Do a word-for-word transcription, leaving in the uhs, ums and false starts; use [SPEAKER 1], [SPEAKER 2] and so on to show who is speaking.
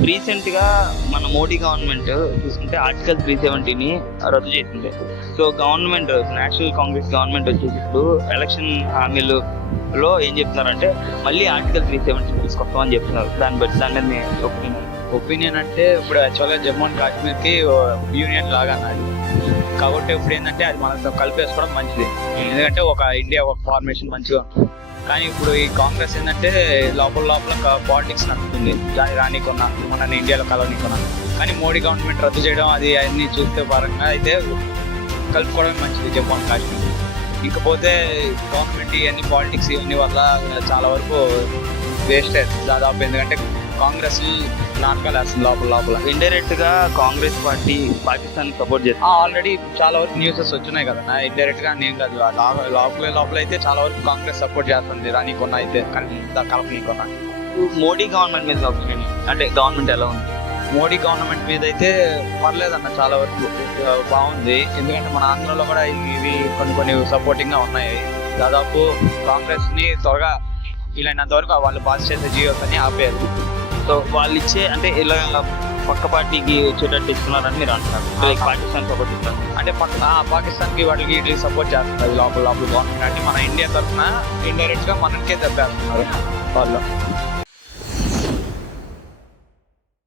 [SPEAKER 1] Recent గా మన Modi government చూసుకుంటే ఆర్టికల్ త్రీ సెవెంటీని రద్దు చేసింది. So government national Congress government వచ్చేసి ఇప్పుడు ఎలక్షన్ హామీలలో ఏం చెప్తున్నారంటే మళ్ళీ ఆర్టికల్ త్రీ సెవెంటీ తీసుకొస్తామని చెప్తున్నారు. దాన్ని బట్టి దాని మీద మీ ఒపీనియన్
[SPEAKER 2] ఒపీనియన్ అంటే ఇప్పుడు యాక్చువల్గా జమ్మూ అండ్ కాశ్మీర్కి యూనియన్ లాగా అన్నది. కాబట్టి ఇప్పుడు ఏంటంటే అది మనతో కలిపేసుకోవడం మంచిది. ఎందుకంటే ఒక ఇండియా ఒక ఫార్మేషన్ మంచిగా ఉంటుంది. కానీ ఇప్పుడు ఈ కాంగ్రెస్ ఏంటంటే లోపల లోపల పాలిటిక్స్ నడుస్తుంది. దాని రానికున్నా మన ఇండియాలో కలవనికున్నా. కానీ మోడీ గవర్నమెంట్ రద్దు చేయడం అది అన్ని చూస్తే పరంగా అయితే కలుపుకోవడం మంచిది జమ్మూ అండ్ కాశ్మీర్. ఇకపోతే గవర్నమెంట్ ఇవన్నీ పాలిటిక్స్ ఇవన్నీ వల్ల చాలా వరకు వేస్ట్ అవుతుంది దాదాపు. ఎందుకంటే కాంగ్రెస్ నాటకాలు వేస్తుంది లోపల లోపల.
[SPEAKER 1] ఇండైరెక్ట్ గా కాంగ్రెస్ పార్టీ పాకిస్తాన్ సపోర్ట్ చేస్తుంది.
[SPEAKER 2] ఆల్రెడీ చాలా వరకు న్యూసెస్ వచ్చినాయి కదా నా ఇండైరెక్ట్ గా నేను కాదు లోపల లోపల అయితే చాలా వరకు కాంగ్రెస్ సపోర్ట్ చేస్తుంది రానీకున్నా అయితే కలపనీకున్నా.
[SPEAKER 1] మోడీ గవర్నమెంట్ మీద ఒపీనియన్ అంటే గవర్నమెంట్ ఎలా ఉంది?
[SPEAKER 2] మోడీ గవర్నమెంట్ మీద అయితే పర్లేదన్న చాలా వరకు బాగుంది. ఎందుకంటే మన ఆంధ్రలో కూడా ఇవి కొన్ని కొన్ని సపోర్టింగ్ గా ఉన్నాయి. దాదాపు కాంగ్రెస్ ని త్వరగా వీలైనంత వరకు వాళ్ళు పాస్ చేసే జియోస్ అని ఆపేయారు.
[SPEAKER 1] సో వాళ్ళు ఇచ్చే అంటే ఇలా పక్క పార్టీకి వచ్చేటట్టు ఇస్తున్నారని మీరు అంటున్నారు. పాకిస్తాన్ సపోర్ట్ ఇస్తారు
[SPEAKER 2] అంటే పక్క పాకిస్తాన్ కి వాటికి వీటికి సపోర్ట్ చేస్తున్నారు లోపల లోపల గవర్నమెంట్. అంటే మన ఇండియా తరఫున ఇండైరెక్ట్ గా మనకే దెబ్బేస్తున్నారు వాళ్ళు.